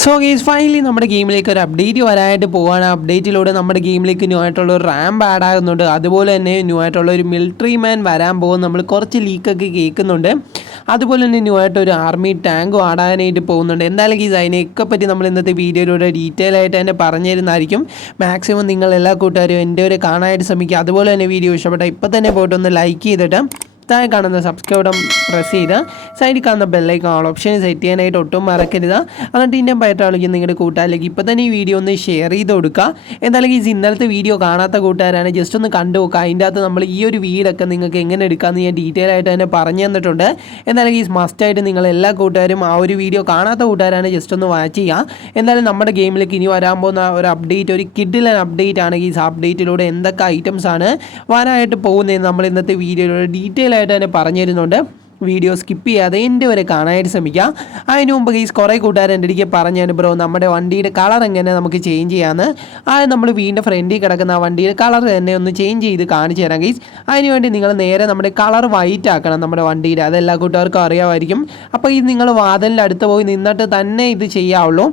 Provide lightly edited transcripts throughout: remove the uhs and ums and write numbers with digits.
So guys finally നമ്മുടെ ഗെയിമിലേക്ക് ഒരു update വരാനായിട്ട് പോവാണ്. അപ്ഡേറ്റിലൂടെ നമ്മുടെ ഗെയിമിലേക്ക് ന്യൂ ആയിട്ടുള്ള ഒരു റാമ്പ് ആഡ് ആകുന്നുണ്ട്. അതുപോലെ തന്നെ ന്യൂ ആയിട്ടുള്ള ഒരു മിലിറ്ററി മാൻ വരാൻ പോകും. നമ്മൾ കുറച്ച് ലീക്കൊക്കെ കേൾക്കുന്നുണ്ട്. അതുപോലെ തന്നെ ന്യൂ ആയിട്ട് ഒരു ആർമി ടാങ്കും ആടാനായിട്ട് പോകുന്നുണ്ട്. എന്തായാലും ഗെയ്സ് അതിനെയൊക്കെ പറ്റി നമ്മൾ ഇന്നത്തെ വീഡിയോയിലൂടെ ഡീറ്റെയിൽ ആയിട്ട് തന്നെ പറഞ്ഞു തരുന്നതായിരിക്കും. മാക്സിമം നിങ്ങൾ എല്ലാ കൂട്ടുകാരും എൻ്റെ ഒരു കാണാനായിട്ട് ശ്രമിക്കുക. അതുപോലെ തന്നെ വീഡിയോ ഇഷ്ടപ്പെട്ട ഇപ്പോൾ തന്നെ പോയിട്ടൊന്ന് ലൈക്ക് ചെയ്തിട്ട് താഴെ കാണുന്ന സബ്സ്ക്രൈബ് ബട്ടൺ പ്രസ് ചെയ്ത് സൈഡിൽ കാണുന്ന ബെല്ലൈക്കൺ ഓൾ ഓപ്ഷൻ സെറ്റ് ചെയ്യാനായിട്ട് ഒട്ടും മറക്കരുത്. എന്നിട്ട് ഇന്ത്യൻ പയറ്റാളിക്ക് നിങ്ങളുടെ കൂട്ടുകാരിലേക്ക് ഇപ്പോൾ തന്നെ ഈ വീഡിയോ ഒന്ന് ഷെയർ ചെയ്ത് കൊടുക്കുക. എന്തായാലും ഈ ഇന്നലത്തെ വീഡിയോ കാണാത്ത കൂട്ടുകാരാണ് ജസ്റ്റ് ഒന്ന് കണ്ടു നോക്കുക. അതിൻ്റെ അകത്ത് നമ്മൾ ഈ ഒരു വീടൊക്കെ നിങ്ങൾക്ക് എങ്ങനെ എടുക്കാമെന്ന് ഞാൻ ഡീറ്റെയിൽ ആയിട്ട് തന്നെ പറഞ്ഞു തന്നിട്ടുണ്ട്. എന്തായാലും ഈ മസ്റ്റായിട്ട് നിങ്ങൾ എല്ലാ കൂട്ടുകാരും ആ ഒരു വീഡിയോ കാണാത്ത കൂട്ടുകാരാണ് ജസ്റ്റ് ഒന്ന് വാച്ച് ചെയ്യുക. എന്തായാലും നമ്മുടെ ഗെയിമിലേക്ക് ഇനി വരാൻ പോകുന്ന ഒരു അപ്ഡേറ്റ്, ഒരു കിഡിലൻ അപ്ഡേറ്റ് ആണ്. ഈ അപ്ഡേറ്റിലൂടെ എന്തൊക്കെ ഐറ്റംസ് ആണ് വരാനായിട്ട് പോകുന്നതെന്ന് നമ്മൾ ഇന്നത്തെ വീഡിയോയിലൂടെ ഡീറ്റെയിൽ ആയിട്ട് തന്നെ പറഞ്ഞു തരുന്നുണ്ട്. വീഡിയോ സ്കിപ്പ് ചെയ്യാതെ എൻ്റെ വരെ കാണാനായിട്ട് ശ്രമിക്കുക. അതിന് മുമ്പ് ഗെയ്സ് കുറേ കൂട്ടുകാർ എൻ്റെ അടുക്ക് പറഞ്ഞാണ് ബ്രോ നമ്മുടെ വണ്ടിയുടെ കളർ എങ്ങനെ നമുക്ക് ചേഞ്ച് ചെയ്യാമെന്ന്. നമ്മൾ വീണ്ടും ഫ്രണ്ടിൽ കിടക്കുന്ന ആ വണ്ടിയുടെ കളർ തന്നെ ഒന്ന് ചേഞ്ച് ചെയ്ത് കാണിച്ചു തരാം ഗെയ്സ്. അതിനുവേണ്ടി നിങ്ങൾ നേരെ നമ്മുടെ കളർ വൈറ്റ് ആക്കണം നമ്മുടെ വണ്ടിയുടെ. അതെല്ലാ കൂട്ടുകാർക്കും അറിയാമായിരിക്കും. അപ്പോൾ ഈ നിങ്ങൾ വാതിലിൻ്റെ അടുത്ത് പോയി നിന്നിട്ട് തന്നെ ഇത് ചെയ്യാവുള്ളൂ.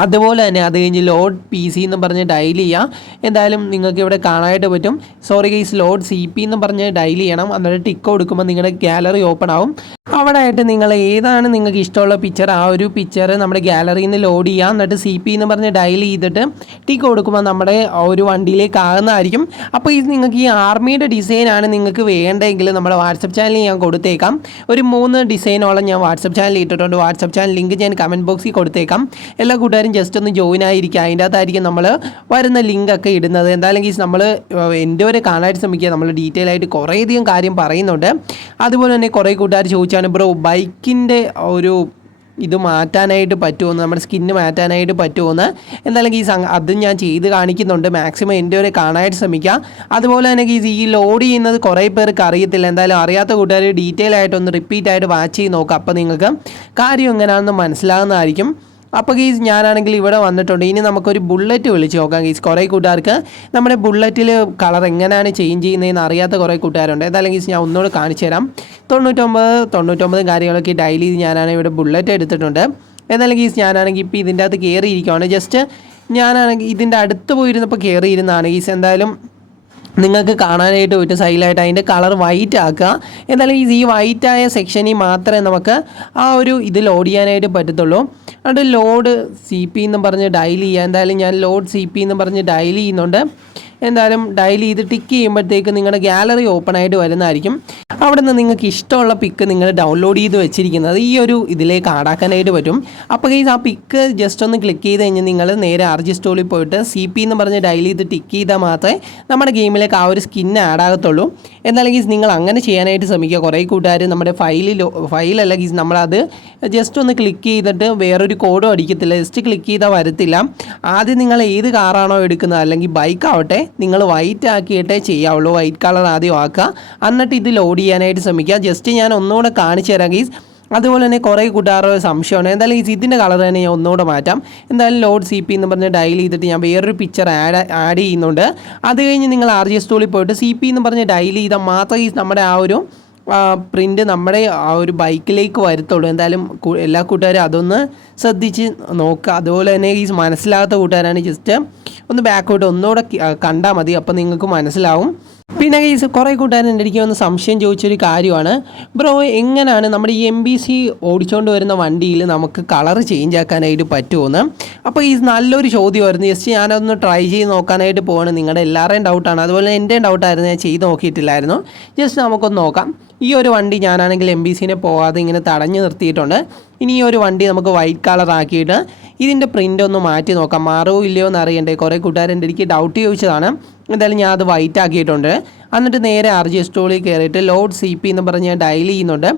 അതുപോലെ തന്നെ അത് കഴിഞ്ഞ് ലോഡ് പി സി എന്ന് പറഞ്ഞ് ഡയൽ ചെയ്യുക. എന്തായാലും നിങ്ങൾക്ക് ഇവിടെ കാണാനായിട്ട് പറ്റും. Sorry guys, load C P എന്ന് പറഞ്ഞ് ഡയൽ ചെയ്യണം. എന്നിട്ട് ടിക്ക് കൊടുക്കുമ്പോൾ നിങ്ങളുടെ ഗാലറി ഓപ്പൺ ആവും. അവിടെ ആയിട്ട് നിങ്ങൾ ഏതാണ് നിങ്ങൾക്ക് ഇഷ്ടമുള്ള പിക്ചർ ആ ഒരു പിക്ചർ നമ്മുടെ ഗാലറിയിൽ നിന്ന് ലോഡ് ചെയ്യുക. എന്നിട്ട് സി പി എന്ന് പറഞ്ഞ് ഡയൽ ചെയ്തിട്ട് ടിക്ക് കൊടുക്കുമ്പോൾ നമ്മുടെ ഒരു വണ്ടിയിലേക്ക് ആകുന്നതായിരിക്കും. അപ്പോൾ ഇത് നിങ്ങൾക്ക് ഈ ആർമിയുടെ ഡിസൈനാണ് നിങ്ങൾക്ക് വേണ്ടെങ്കിൽ നമ്മുടെ വാട്സപ്പ് ചാനലിൽ ഞാൻ കൊടുത്തേക്കാം. ഒരു 3 ഡിസൈനോളം ഞാൻ വാട്സപ്പ് ചാനലിൽ ഇട്ടിട്ടുണ്ട്. വാട്സപ്പ് ചാനൽ ലിങ്ക് ഞാൻ കമൻറ്റ് ബോക്സിൽ കൊടുത്തേക്കാം. എല്ലാ കൂട്ടുകാരും ജസ്റ്റ് ഒന്ന് ജോയിൻ ആയിരിക്കുക. അതിൻ്റെ അകത്തായിരിക്കും നമ്മൾ വരുന്ന ലിങ്കൊക്കെ ഇടുന്നത്. എന്തായാലും ഗീസ് നമ്മൾ എൻ്റെ വരെ കാണാനായിട്ട് ശ്രമിക്കുക. നമ്മൾ ഡീറ്റെയിൽ ആയിട്ട് കുറേയധികം കാര്യം പറയുന്നുണ്ട്. അതുപോലെ തന്നെ കുറേ കൂട്ടുകാർ ചോദിച്ചാണ് ബ്രോ ബൈക്കിൻ്റെ ഒരു ഇത് മാറ്റാനായിട്ട് പറ്റുമെന്ന്, നമ്മുടെ സ്കിന്ന് മാറ്റാനായിട്ട് പറ്റുമെന്ന്. എന്തായാലും ഗീസ് അതും ഞാൻ ചെയ്ത് കാണിക്കുന്നുണ്ട്. മാക്സിമം എൻ്റെ വരെ കാണാനായിട്ട് ശ്രമിക്കുക. അതുപോലെ തന്നെ ഗീസ് ഈ ലോഡ് ചെയ്യുന്നത് കുറേ പേർക്ക് അറിയത്തില്ല. എന്തായാലും അറിയാത്ത കൂട്ടുകാർ ഡീറ്റെയിൽ ആയിട്ടൊന്ന് റിപ്പീറ്റ് ആയിട്ട് വാച്ച് ചെയ്ത് നോക്കുക. അപ്പോൾ നിങ്ങൾക്ക് കാര്യം എങ്ങനെയാണെന്ന് മനസ്സിലാകുന്നതായിരിക്കും. അപ്പോൾ ഗീസ് ഞാനാണെങ്കിൽ ഇവിടെ വന്നിട്ടുണ്ട്. ഇനി നമുക്കൊരു ബുള്ളറ്റ് വിളിച്ച് നോക്കാം ഗീസ്. കുറേ കൂട്ടുകാർക്ക് നമ്മുടെ ബുള്ളറ്റിൽ കളർ എങ്ങനെയാണ് ചേഞ്ച് ചെയ്യുന്നതെന്ന് അറിയാത്ത കുറേ കൂട്ടുകാരുണ്ട്. എന്തായാലും ഗീസ് ഞാൻ ഒന്നുകൂടെ കാണിച്ചു തരാം. 99 കാര്യങ്ങളൊക്കെ ഡയൽ ചെയ്ത് ഞാനാണെങ്കിൽ ഇവിടെ ബുള്ളറ്റ് എടുത്തിട്ടുണ്ട്. എന്തായാലും ഗീസ് ഞാനാണെങ്കിൽ ഇപ്പോൾ ഇതിൻ്റെ അകത്ത് കയറിയിരിക്കുകയാണ്. ജസ്റ്റ് ഞാനാണെങ്കിൽ ഇതിൻ്റെ അടുത്ത് പോയിരുന്നപ്പോൾ കയറിയിരുന്നതാണ് ഗീസ്. എന്തായാലും നിങ്ങൾക്ക് കാണാനായിട്ട് പറ്റും സൈഡിലായിട്ട് അതിൻ്റെ കളർ വൈറ്റ് ആക്കുക. എന്തായാലും ഈ വൈറ്റായ സെക്ഷനിൽ മാത്രമേ നമുക്ക് ആ ഒരു ഇത് ലോഡ് ചെയ്യാനായിട്ട് പറ്റത്തുള്ളൂ. അത് ലോഡ് സി പി എന്ന് പറഞ്ഞ് ഡയൽ ചെയ്യുക. എന്തായാലും ഞാൻ ലോഡ് സി പി എന്ന് പറഞ്ഞ് ഡയൽ ചെയ്യുന്നുണ്ട്. എന്തായാലും ഡയൽ ചെയ്ത് ടിക്ക് ചെയ്യുമ്പോഴത്തേക്ക് നിങ്ങളുടെ ഗാലറി ഓപ്പൺ ആയിട്ട് വരുന്നതായിരിക്കും. അവിടെ നിന്ന് നിങ്ങൾക്ക് ഇഷ്ടമുള്ള പിക്ക് നിങ്ങൾ ഡൗൺലോഡ് ചെയ്ത് വെച്ചിരിക്കുന്നത് ഈ ഒരു ഇതിലേക്ക് ആഡാക്കാനായിട്ട് പറ്റും. അപ്പോൾ ഗൈസ് ആ പിക്ക് ജസ്റ്റ് ഒന്ന് ക്ലിക്ക് ചെയ്ത് കഴിഞ്ഞാൽ നിങ്ങൾ നേരെ RG സ്റ്റോറിൽ പോയിട്ട് സി പി എന്ന് പറഞ്ഞ് ഡയൽ ചെയ്ത് ടിക്ക് ചെയ്താൽ മാത്രമേ നമ്മുടെ ഗെയിമിലേക്ക് ആ ഒരു സ്കിന്ന് ആഡ് ആകത്തുള്ളൂ. എന്നാലും ഗീസ് നിങ്ങൾ അങ്ങനെ ചെയ്യാനായിട്ട് ശ്രമിക്കുക. കുറേ കൂട്ടുകാർ നമ്മുടെ ഫയലല്ല ഗീസ്, നമ്മളത് ജസ്റ്റ് ഒന്ന് ക്ലിക്ക് ചെയ്തിട്ട് വേറൊരു കോഡും അടിക്കത്തില്ല. ജസ്റ്റ് ക്ലിക്ക് ചെയ്താൽ വരത്തില്ല. ആദ്യം നിങ്ങൾ ഏത് കാറാണോ എടുക്കുന്നത്, അല്ലെങ്കിൽ ബൈക്ക് ആവട്ടെ, നിങ്ങൾ വൈറ്റ് ആക്കിയിട്ടേ ചെയ്യാവുള്ളൂ. വൈറ്റ് കളർ ആദ്യം ആക്കുക. എന്നിട്ട് ഇത് ലോഡ് ചെയ്യാനായിട്ട് ശ്രമിക്കുക. ജസ്റ്റ് ഞാൻ ഒന്നുകൂടെ കാണിച്ചു തരാം ഗീസ്. അതുപോലെ തന്നെ കുറേ കൂട്ടുകാരുടെ സംശയമാണ്. എന്തായാലും ഇതിൻ്റെ കളർ തന്നെ ഞാൻ ഒന്നുകൂടെ മാറ്റാം. എന്തായാലും ലോഡ് സി പി എന്ന് പറഞ്ഞ് ഡയൽ ചെയ്തിട്ട് ഞാൻ വേറൊരു പിക്ചർ ആഡ് ചെയ്യുന്നുണ്ട്. അത് കഴിഞ്ഞ് നിങ്ങൾ RG സ്റ്റോറിൽ പോയിട്ട് സി പി എന്ന് പറഞ്ഞ് ഡയൽ ചെയ്താൽ മാത്രമേ നമ്മുടെ ആ ഒരു പ്രിൻ്റ് നമ്മുടെ ആ ഒരു ബൈക്കിലേക്ക് വരത്തുള്ളൂ. എന്തായാലും എല്ലാ കൂട്ടുകാരും അതൊന്ന് ശ്രദ്ധിച്ച് നോക്കുക. അതുപോലെ തന്നെ ഈ മനസ്സിലാകാത്ത കൂട്ടുകാരാണ് ജസ്റ്റ് ഒന്ന് ബാക്കോട്ട് ഒന്നുകൂടെ കണ്ടാൽ മതി. അപ്പോൾ നിങ്ങൾക്ക് മനസ്സിലാവും. പിന്നെ ഗൈസ് കുറേ കൂട്ടുകാരൻ എൻ്റെ അടുത്ത് വന്ന് സംശയം ചോദിച്ചൊരു കാര്യമാണ്, ബ്രോ എങ്ങനെയാണ് നമ്മുടെ ഈ MBC ഓടിച്ചുകൊണ്ട് വരുന്ന വണ്ടിയിൽ നമുക്ക് കളർ ചേഞ്ച് ആക്കാനായിട്ട് പറ്റുമെന്ന്. അപ്പോൾ ഈ നല്ലൊരു ചോദ്യമായിരുന്നു. ജസ്റ്റ് ഞാനതൊന്ന് ട്രൈ ചെയ്ത് നോക്കാനായിട്ട് പോവാണ്. നിങ്ങളുടെ എല്ലാവരുടെയും ഡൗട്ടാണ്, അതുപോലെ എൻ്റെയും ഡൗട്ടായിരുന്നു. ഞാൻ ചെയ്ത് നോക്കിയിട്ടില്ലായിരുന്നു. ജസ്റ്റ് നമുക്കൊന്ന് നോക്കാം. ഈ ഒരു വണ്ടി ഞാനാണെങ്കിൽ MBCനെ പോകാതെ ഇങ്ങനെ തടഞ്ഞു നിർത്തിയിട്ടുണ്ട്. ഇനി ഈ ഒരു വണ്ടി നമുക്ക് വൈറ്റ് കളർ ആക്കിയിട്ട് ഇതിൻ്റെ പ്രിൻ്റ് ഒന്ന് മാറ്റി നോക്കാം. മാറുമോ ഇല്ലയോ എന്ന് അറിയണ്ടേ. കുറേ കൂട്ടുകാരെൻ്റെ എനിക്ക് ഡൗട്ട് ചോദിച്ചതാണ്. എന്തായാലും ഞാൻ അത് വൈറ്റ് ആക്കിയിട്ടുണ്ട്. എന്നിട്ട് നേരെ RG സ്റ്റോറിൽ കയറിയിട്ട് ലോഡ് സി പി എന്ന് പറഞ്ഞ് ഞാൻ ഡയൽ ചെയ്യുന്നുണ്ട്.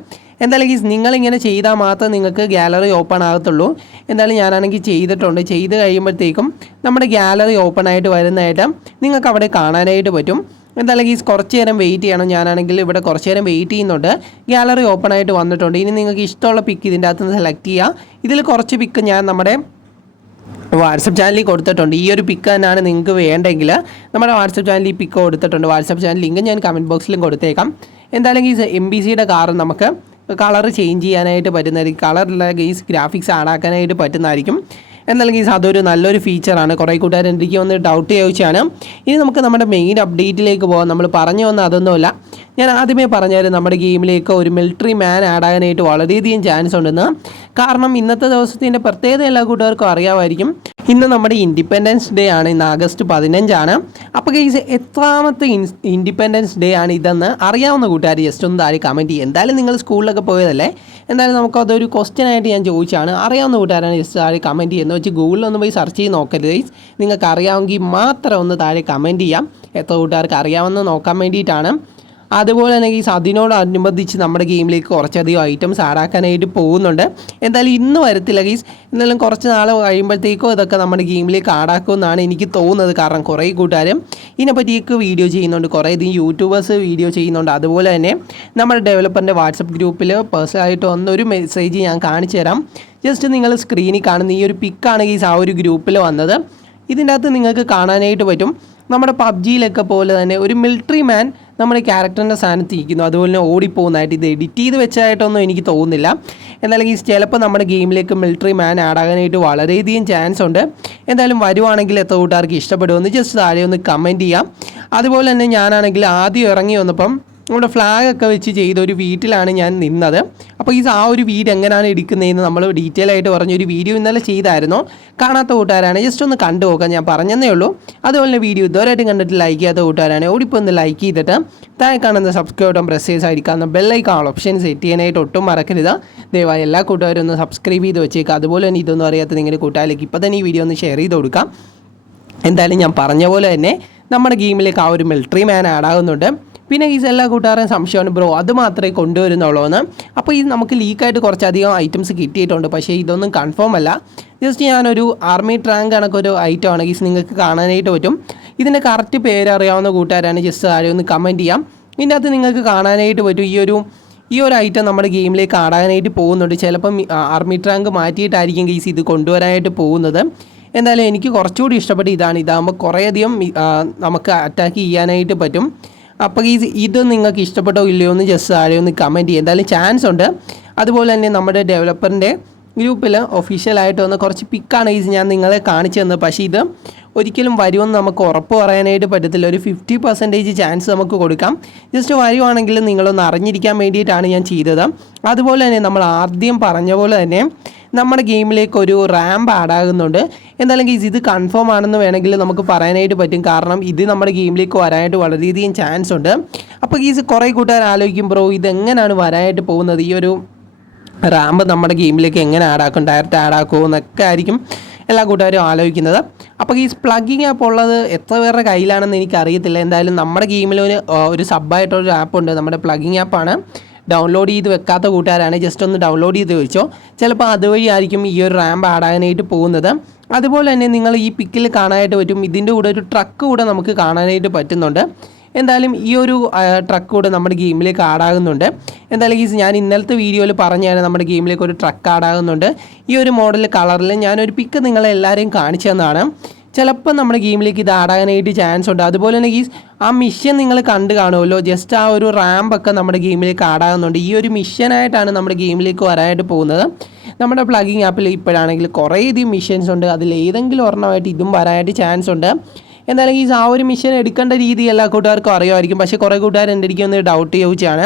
എന്തായാലും നിങ്ങളിങ്ങനെ ചെയ്താൽ മാത്രമേ നിങ്ങൾക്ക് ഗാലറി ഓപ്പൺ ആകത്തുള്ളൂ. എന്തായാലും ഞാനാണെങ്കിൽ ചെയ്തിട്ടുണ്ട്. ചെയ്ത് കഴിയുമ്പോഴത്തേക്കും നമ്മുടെ ഗാലറി ഓപ്പൺ ആയിട്ട് വരുന്നതായിട്ട് നിങ്ങൾക്ക് അവിടെ കാണാനായിട്ട് പറ്റും. എന്തായാലും കുറച്ച് നേരം വെയിറ്റ് ചെയ്യണം. ഞാനാണെങ്കിൽ ഇവിടെ കുറച്ച് നേരം വെയിറ്റ് ചെയ്യുന്നുണ്ട്. ഗാലറി ഓപ്പൺ ആയിട്ട് വന്നിട്ടുണ്ട്. ഇനി നിങ്ങൾക്ക് ഇഷ്ടമുള്ള പിക്ക് ഇതിൻ്റെ അകത്ത് നിന്ന് സെലക്ട് ചെയ്യുക. ഇതിൽ കുറച്ച് പിക്ക് ഞാൻ നമ്മുടെ വാട്സപ്പ് ചാനലിൽ കൊടുത്തിട്ടുണ്ട്. ഈ ഒരു പിക്ക് തന്നെയാണ് നിങ്ങൾക്ക് വേണ്ടെങ്കിൽ നമ്മുടെ വാട്സപ്പ് ചാനലിൽ ഈ പിക്ക് കൊടുത്തിട്ടുണ്ട്. വാട്സപ്പ് ചാനൽ ലിങ്ക് ഞാൻ കമൻറ്റ് ബോക്സിലും കൊടുത്തേക്കാം. എന്തായാലും ഈ MBCയുടെ കാർ നമുക്ക് കളർ ചേഞ്ച് ചെയ്യാനായിട്ട് പറ്റുന്നതായിരിക്കും, കളറിലെ ഗെയ്സ് ഗ്രാഫിക്സ് ആഡാക്കാനായിട്ട് പറ്റുന്നതായിരിക്കും. എന്നാൽ ഗെയ്സ് അതൊരു നല്ലൊരു ഫീച്ചറാണ്. കുറേ കൂട്ടുകാർ എനിക്ക് ഒന്ന് ഡൗട്ട് ചോദിച്ചാണ്. ഇനി നമുക്ക് നമ്മുടെ മെയിൻ അപ്ഡേറ്റിലേക്ക് പോകാം. നമ്മൾ പറഞ്ഞു വന്ന അതൊന്നുമല്ല, ഞാൻ ആദ്യമേ പറഞ്ഞായിരുന്നു നമ്മുടെ ഗെയിമിലേക്ക് ഒരു മിലിറ്ററി മാൻ ആഡ് ആകാനായിട്ട് വളരെയധികം ചാൻസ് ഉണ്ടെന്ന്. കാരണം ഇന്നത്തെ ദിവസത്തിൻ്റെ പ്രത്യേകത എല്ലാ കൂട്ടുകാർക്കും അറിയാമായിരിക്കും. ഇന്ന് നമ്മുടെ ഇൻഡിപെൻഡൻസ് ഡേ ആണ്. ഇന്ന് ആഗസ്റ്റ് 15 അപ്പോൾ ഗെയ്സ് എത്രാമത്തെ ഇൻഡിപെൻഡൻസ് ഡേ ആണ് ഇതെന്ന് അറിയാവുന്ന കൂട്ടുകാർ ജസ്റ്റ് ഒന്ന് താഴെ കമൻറ്റ് ചെയ്യുക. എന്തായാലും നിങ്ങൾ സ്കൂളിലൊക്കെ പോയതല്ലേ, എന്തായാലും നമുക്കതൊരു ക്വസ്റ്റ്യൻ ആയിട്ട് ഞാൻ ചോദിച്ചാണ്. അറിയാവുന്ന കൂട്ടുകാരാണ് ജസ്റ്റ് താഴെ കമൻറ്റ് ചെയ്യുന്നത്. വെച്ച് ഗൂഗിളിലൊന്ന് പോയി സെർച്ച് ചെയ്ത് നോക്കരുത് ഗെയ്സ്. നിങ്ങൾക്ക് അറിയാമെങ്കിൽ മാത്രം ഒന്ന് താഴെ കമൻറ്റ് ചെയ്യാം. എത്ര കൂട്ടുകാർക്ക് അറിയാമെന്ന് നോക്കാൻ വേണ്ടിയിട്ടാണ്. അതുപോലെ തന്നെ ഈ അതിനോടനുബന്ധിച്ച് നമ്മുടെ ഗെയിമിലേക്ക് കുറച്ചധികം ഐറ്റംസ് ആഡാക്കാനായിട്ട് പോകുന്നുണ്ട്. എന്തായാലും ഇന്ന് വരത്തില്ല ഗെയ്സ്, എന്തായാലും കുറച്ച് നാൾ കഴിയുമ്പോഴത്തേക്കോ ഇതൊക്കെ നമ്മുടെ ഗെയിമിലേക്ക് ആഡാക്കുമെന്നാണ് എനിക്ക് തോന്നുന്നത്. കാരണം കുറേ കൂട്ടുകാർ ഇതിനെപ്പറ്റിയൊക്കെ വീഡിയോ ചെയ്യുന്നുണ്ട്, കുറേയധികം യൂട്യൂബേഴ്സ് വീഡിയോ ചെയ്യുന്നുണ്ട്. അതുപോലെ തന്നെ നമ്മുടെ ഡെവലപ്പറിൻ്റെ വാട്സപ്പ് ഗ്രൂപ്പിൽ പേഴ്സണലായിട്ട് വന്നൊരു മെസ്സേജ് ഞാൻ കാണിച്ചു തരാം. ജസ്റ്റ് നിങ്ങൾ സ്ക്രീനിൽ കാണുന്ന ഈ ഒരു പിക്കാണ് ഗെയ്സ് ആ ഒരു ഗ്രൂപ്പിൽ വന്നത്. ഇതിൻ്റെ അകത്ത് നിങ്ങൾക്ക് കാണാനായിട്ട് പറ്റും നമ്മുടെ പബ്ജിയിലൊക്കെ പോലെ തന്നെ ഒരു മിലിറ്ററി മാൻ നമ്മുടെ ക്യാരക്ടറിൻ്റെ സ്ഥാനത്ത് ഇരിക്കുന്നു. അതുപോലെ തന്നെ ഓടിപ്പോകുന്നതായിട്ട് ഇത് എഡിറ്റ് ചെയ്ത് വെച്ചതായിട്ടൊന്നും എനിക്ക് തോന്നുന്നില്ല. എന്നാലും ഈ ചിലപ്പോൾ നമ്മുടെ ഗെയിമിലേക്ക് മിലിറ്ററി മാൻ ആഡ് ആകാനായിട്ട് വളരെയധികം ചാൻസ് ഉണ്ട്. എന്തായാലും വരുവാണെങ്കിൽ എത്ര കൂട്ടുകാർക്ക് ഇഷ്ടപ്പെടുമെന്ന് ജസ്റ്റ് താഴെ ഒന്ന് കമൻറ്റ് ചെയ്യാം. അതുപോലെ തന്നെ ഞാനാണെങ്കിൽ ആദ്യം ഇറങ്ങി വന്നപ്പം നമ്മുടെ ഫ്ലാഗൊക്കെ വെച്ച് ചെയ്ത ഒരു വീട്ടിലാണ് ഞാൻ നിന്നത്. അപ്പോൾ ആ ഒരു വീട് എങ്ങനെയാണ് എടുക്കുന്നതെന്ന് നമ്മൾ ഡീറ്റെയിൽ ആയിട്ട് പറഞ്ഞൊരു വീഡിയോ ഇന്നലെ ചെയ്തായിരുന്നു. കാണാത്ത കൂട്ടുകാരാണ് ജസ്റ്റ് ഒന്ന് കണ്ടു നോക്കാൻ ഞാൻ പറഞ്ഞതേ ഉള്ളൂ. അതുപോലെ തന്നെ വീഡിയോ ഇതുവരെയായിട്ടും കണ്ടിട്ട് ലൈക്ക് ചെയ്യാത്ത കൂട്ടുകാരാണ് ഓടിപ്പോൾ ഒന്ന് ലൈക്ക് ചെയ്തിട്ട് താഴെ കാണുന്ന സബ്സ്ക്രൈബ് ബട്ടൺ പ്രസ് ചെയ്തായിരിക്കാവുന്ന ബെല്ലൈക്കൺ ഓപ്ഷൻ സെറ്റ് ചെയ്യാനായിട്ട് ഒട്ടും മറക്കരുത്. ദയവായി എല്ലാ കൂട്ടുകാരും ഒന്ന് സബ്സ്ക്രൈബ് ചെയ്ത് വെച്ചേക്കുക. അതുപോലെ തന്നെ ഇതൊന്നും അറിയാത്ത നിങ്ങളുടെ കൂട്ടുകാരിലേക്ക് ഇപ്പോൾ തന്നെ ഈ വീഡിയോ ഒന്ന് ഷെയർ ചെയ്ത് കൊടുക്കാം. എന്തായാലും ഞാൻ പറഞ്ഞ പോലെ തന്നെ നമ്മുടെ ഗെയിമിലേക്ക് ആ ഒരു മിലിറ്ററി മാൻ ആഡ് ആകുന്നുണ്ട്. പിന്നെ ഈ എല്ലാ കൂട്ടുകാരും സംശയമാണ് ബ്രോ അത് മാത്രമേ കൊണ്ടുവരുന്നുള്ളൂ എന്ന്. അപ്പോൾ ഇത് നമുക്ക് ലീക്കായിട്ട് കുറച്ചധികം ഐറ്റംസ് കിട്ടിയിട്ടുണ്ട്, പക്ഷേ ഇതൊന്നും കൺഫേം അല്ല. ജസ്റ്റ് ഞാനൊരു ആർമി ടാങ്ക് കണക്കൊരു ഐറ്റം ആണ് ഗീസ് നിങ്ങൾക്ക് കാണാനായിട്ട് പറ്റും. ഇതിൻ്റെ കറക്റ്റ് പേര് അറിയാവുന്ന കൂട്ടുകാരാണ് ജസ്റ്റ് താഴെ ഒന്ന് കമൻറ്റ് ചെയ്യാം. ഇതിൻ്റെ അകത്ത് നിങ്ങൾക്ക് കാണാനായിട്ട് പറ്റും ഈ ഒരു ഐറ്റം നമ്മുടെ ഗെയിമിലേക്ക് ആടാനായിട്ട് പോകുന്നുണ്ട്. ചിലപ്പം ആർമി ടാങ്ക് മാറ്റിയിട്ടായിരിക്കും ഗീസ് ഇത് കൊണ്ടുവരാനായിട്ട് പോകുന്നത്. എന്തായാലും എനിക്ക് കുറച്ചുകൂടി ഇഷ്ടപ്പെട്ട ഇതാണ്. ഇതാകുമ്പോൾ കുറേയധികം നമുക്ക് അറ്റാക്ക് ചെയ്യാനായിട്ട് പറ്റും. അപ്പോൾ ഇത് നിങ്ങൾക്ക് ഇഷ്ടപ്പെട്ടോ ഇല്ലയോ എന്ന് ജസ്റ്റ് താഴെ ഒന്ന് കമൻറ്റ് ചെയ്യുക. എന്തായാലും ചാൻസ് ഉണ്ട്. അതുപോലെ തന്നെ നമ്മുടെ ഡെവലപ്പറിൻ്റെ ഗ്രൂപ്പിൽ ഒഫീഷ്യലായിട്ട് വന്ന കുറച്ച് പിക്കാണ് ഞാൻ നിങ്ങളെ കാണിച്ചു തന്നത്. പക്ഷേ ഇത് ഒരിക്കലും വരുമെന്ന് നമുക്ക് ഉറപ്പ് പറയാനായിട്ട് പറ്റത്തില്ല. ഒരു 50% ചാൻസ് നമുക്ക് കൊടുക്കാം. ജസ്റ്റ് വരുവാണെങ്കിൽ നിങ്ങളൊന്ന് അറിഞ്ഞിരിക്കാൻ വേണ്ടിയിട്ടാണ് ഞാൻ ചെയ്തത്. അതുപോലെ തന്നെ നമ്മൾ ആദ്യം പറഞ്ഞ പോലെ തന്നെ നമ്മുടെ ഗെയിമിലേക്ക് ഒരു റാമ്പ് ആഡ് ആകുന്നുണ്ട്. എന്തായാലും ഇത് കൺഫേം ആണെന്ന് വേണമെങ്കിൽ നമുക്ക് പറയാനായിട്ട് പറ്റും. കാരണം ഇത് നമ്മുടെ ഗെയിമിലേക്ക് വരാനായിട്ട് വളരെയധികം ചാൻസ് ഉണ്ട്. അപ്പോൾ കുറേ കൂട്ടുകാർ ആലോചിക്കും ബ്രോ ഇതെങ്ങനെയാണ് വരാനായിട്ട് പോകുന്നത്, ഈ ഒരു റാമ്പ് നമ്മുടെ ഗെയിമിലേക്ക് എങ്ങനെ ആഡാക്കും, ഡയറക്റ്റ് ആഡാക്കുമോ എന്നൊക്കെ ആയിരിക്കും എല്ലാ കൂട്ടുകാരും ആലോചിക്കുന്നത്. അപ്പോൾ പ്ലഗിങ് ആപ്പ് ഉള്ളത് എത്ര പേരുടെ കയ്യിലാണെന്ന് എനിക്കറിയത്തില്ല. എന്തായാലും നമ്മുടെ ഗെയിമിൽ ഒരു സബ്ബായിട്ടൊരു ആപ്പുണ്ട്, നമ്മുടെ പ്ലഗിങ് ആപ്പാണ്. ഡൗൺലോഡ് ചെയ്ത് വെക്കാത്ത കൂട്ടുകാരാണ് ജസ്റ്റ് ഒന്ന് ഡൗൺലോഡ് ചെയ്ത് വെച്ചോ. ചിലപ്പോൾ അതുവഴി ആയിരിക്കും ഈ ഒരു റാമ്പ് ആഡാകാനായിട്ട് പോകുന്നത്. അതുപോലെ തന്നെ നിങ്ങൾ ഈ പിക്കിൽ കാണാനായിട്ട് പറ്റും ഇതിൻ്റെ കൂടെ ഒരു ട്രക്ക് കൂടെ നമുക്ക് കാണാനായിട്ട് പറ്റുന്നുണ്ട്. എന്തായാലും ഈ ഒരു ട്രക്ക് കൂടെ നമ്മുടെ ഗെയിമിലേക്ക് ആഡാകുന്നുണ്ട്. എന്തായാലും ഞാൻ ഇന്നലത്തെ വീഡിയോയിൽ പറഞ്ഞാണ് നമ്മുടെ ഗെയിമിലേക്ക് ഒരു ട്രക്ക് ആഡാകുന്നുണ്ട്. ഈ ഒരു മോഡൽ കളറിൽ ഞാനൊരു പിക്ക് നിങ്ങളെല്ലാവരെയും കാണിച്ചു തന്നതാണ്. ചിലപ്പോൾ നമ്മുടെ ഗെയിമിലേക്ക് ഇത് ആടാനായിട്ട് ചാൻസ് ഉണ്ട്. അതുപോലെ തന്നെ ആ മിഷൻ നിങ്ങൾ കണ്ടു കാണുമല്ലോ, ജസ്റ്റ് ആ ഒരു റാമ്പൊക്കെ നമ്മുടെ ഗെയിമിലേക്ക് ആടാകുന്നുണ്ട്. ഈ ഒരു മിഷനായിട്ടാണ് നമ്മുടെ ഗെയിമിലേക്ക് വരാനായിട്ട് പോകുന്നത്. നമ്മുടെ പ്ലഗിങ് ആപ്പിൽ ഇപ്പോഴാണെങ്കിൽ കുറേയധികം മിഷൻസ് ഉണ്ട്, അതിൽ ഏതെങ്കിലും ഒരെണ്ണമായിട്ട് ഇതും വരാനായിട്ട് ചാൻസ് ഉണ്ട്. എന്തായാലും ആ ഒരു മിഷൻ എടുക്കേണ്ട രീതി എല്ലാ കൂട്ടുകാർക്കും അറിയുമായിരിക്കും. പക്ഷേ കുറേ കൂട്ടുകാർ എൻ്റെ അടുത്ത് ഒന്ന് ഡൗട്ട് ചോദിച്ചാണ്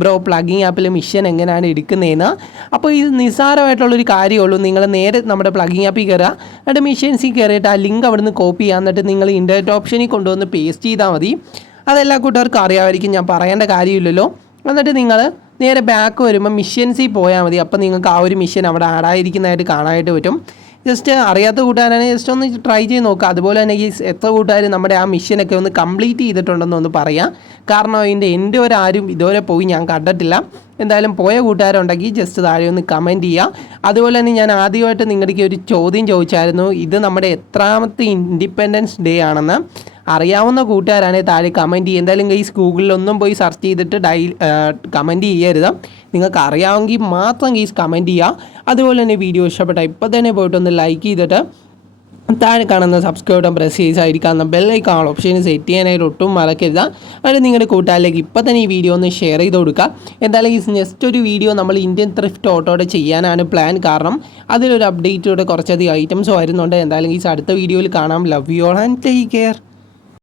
ബ്രോ പ്ലഗിങ് ആപ്പിൽ മിഷൻ എങ്ങനെയാണ് എടുക്കുന്നതെന്ന്. അപ്പോൾ ഇത് നിസ്സാരമായിട്ടുള്ളൊരു കാര്യമുള്ളൂ. നിങ്ങൾ നേരെ നമ്മുടെ പ്ലഗിങ് ആപ്പിൽ കയറുക, എന്നിട്ട് മിഷൻസിൽ കയറിയിട്ട് ആ ലിങ്ക് അവിടെ നിന്ന് കോപ്പി ചെയ്യുക, എന്നിട്ട് നിങ്ങൾ ഇൻ്റർനെറ്റ് ഓപ്ഷനിൽ കൊണ്ടുവന്ന് പേസ്റ്റ് ചെയ്താൽ മതി. അതെല്ലാ കൂട്ടുകാർക്കും അറിയാമായിരിക്കും, ഞാൻ പറയേണ്ട കാര്യമില്ലല്ലോ. എന്നിട്ട് നിങ്ങൾ നേരെ ബാക്ക് വരുമ്പോൾ മിഷൻസിൽ പോയാൽ മതി. അപ്പോൾ നിങ്ങൾക്ക് ആ ഒരു മിഷൻ അവിടെ ആഡായിരിക്കുന്നതായിട്ട് കാണാനായിട്ട് പറ്റും. ജസ്റ്റ് അറിയാത്ത കൂട്ടുകാരാണെങ്കിൽ ജസ്റ്റ് ഒന്ന് ട്രൈ ചെയ്ത് നോക്കുക. അതുപോലെ തന്നെ എത്ര കൂട്ടുകാർ നമ്മുടെ ആ മിഷനൊക്കെ ഒന്ന് കംപ്ലീറ്റ് ചെയ്തിട്ടുണ്ടെന്നൊന്ന് പറയാം. കാരണം അതിൻ്റെ എൻ്റെ ആരും ഇതുവരെ പോയി ഞാൻ കണ്ടിട്ടില്ല. എന്തായാലും പോയ കൂട്ടുകാരുണ്ടെങ്കിൽ ജസ്റ്റ് താഴെ ഒന്ന് കമൻറ്റ് ചെയ്യുക. അതുപോലെ തന്നെ ഞാൻ ആദ്യമായിട്ട് നിങ്ങളുടെ ഒരു ചോദ്യം ചോദിച്ചായിരുന്നു, ഇത് നമ്മുടെ എത്രാമത്തെ ഇൻഡിപെൻഡൻസ് ഡേ ആണെന്ന്. അറിയാവുന്ന കൂട്ടുകാരാണെങ്കിൽ താഴെ കമൻറ്റ് ചെയ്യുക. എന്തായാലും ഗൂഗിളിലൊന്നും പോയി സെർച്ച് ചെയ്തിട്ട് കമൻറ്റ് ചെയ്യരുത്. നിങ്ങൾക്ക് അറിയാമെങ്കിൽ മാത്രം കമൻറ്റ് ചെയ്യുക. അതുപോലെ തന്നെ വീഡിയോ ഇഷ്ടപ്പെട്ടാൽ ഇപ്പോൾ തന്നെ പോയിട്ടൊന്ന് ലൈക്ക് ചെയ്തിട്ട് താഴെ കാണുന്ന സബ്സ്ക്രൈബ് ബട്ടൺ പ്രസ് ചെയ്തായിരിക്കാവുന്ന ബെല്ലൈക്കാൾ ഓപ്ഷൻ സെറ്റ് ചെയ്യാനായിട്ട് ഒട്ടും മറക്കരുത്. അത് നിങ്ങളുടെ കൂട്ടുകാരിലേക്ക് ഇപ്പോൾ തന്നെ ഈ വീഡിയോ ഒന്ന് ഷെയർ ചെയ്ത് കൊടുക്കുക. എന്തായാലും ഈ നെക്സ്റ്റ് ഒരു വീഡിയോ നമ്മൾ ഇന്ത്യൻ ത്രിഫ്റ്റ് ഓട്ടോടെ ചെയ്യാനാണ് പ്ലാൻ. കാരണം അതിലൊരു അപ്ഡേറ്റോടെ കുറച്ചധികം ഐറ്റംസ് വരുന്നുണ്ട്. എന്തായാലും ഈ അടുത്ത വീഡിയോയിൽ കാണാം. Love you all and take care.